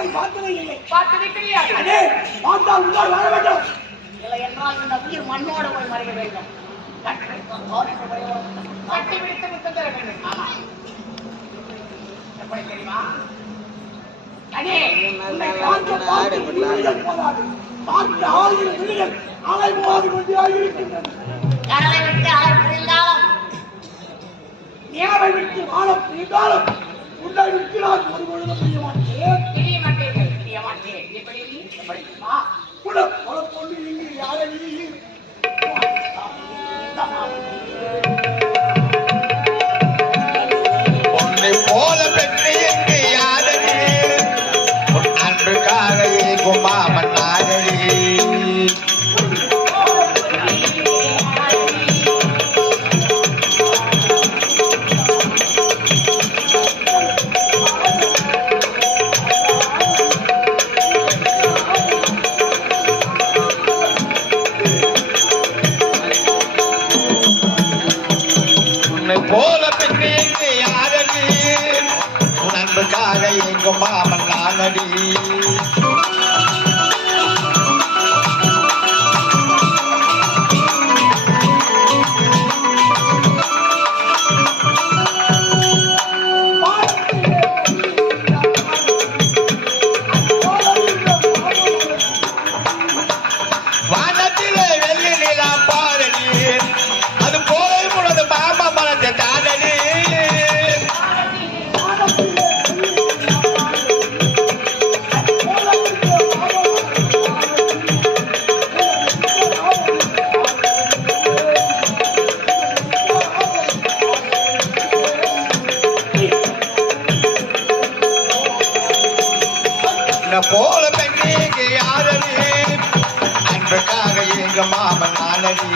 அவரை பார்த்ததே இல்லை. பார்த்ததே கிடையாது. அதே பார்த்தால் உங்கள் வர வேண்டும். இல்லை என்றால் இந்த உயிர் மண்ணோடு போய் மறைய வேண்டும். கட்டி விடுத்து விட்டு தர வேண்டும். ஆமா, எப்படி தெரியுமா? அடே பார்த்து ஆளுநர் விடுதல் அலை மாறி கொண்டே இருக்கின்றன. கடலை விட்டு அலை புரிந்தாலும் நேரை விட்டு வாழப் புரிந்தாலும் உன்னை விட்டு நான் ஒரு பொழுது புரிய மாட்டேன். பிரிய மாட்டீர்கள். பிரிய மாட்டேன். எப்படி எப்படிமா கொண்டு இங்கு யாரை உன்னை போல பெற்று எங்கு யாரடி அன்புக்காக ஏகும் மாமன் நாடடி. போல பெண்ணு எங்கு யாரடி உன் அன்புக்காக எங்கும் மாமன் நானடி. வானத்திலே வெள்ளி நிலா பாரடி அது போய் முழுது மாமா மனத்தை தானடி. போல பெண்ணு யாரடி அன்புக்காக எங்க மாமன் நானடி.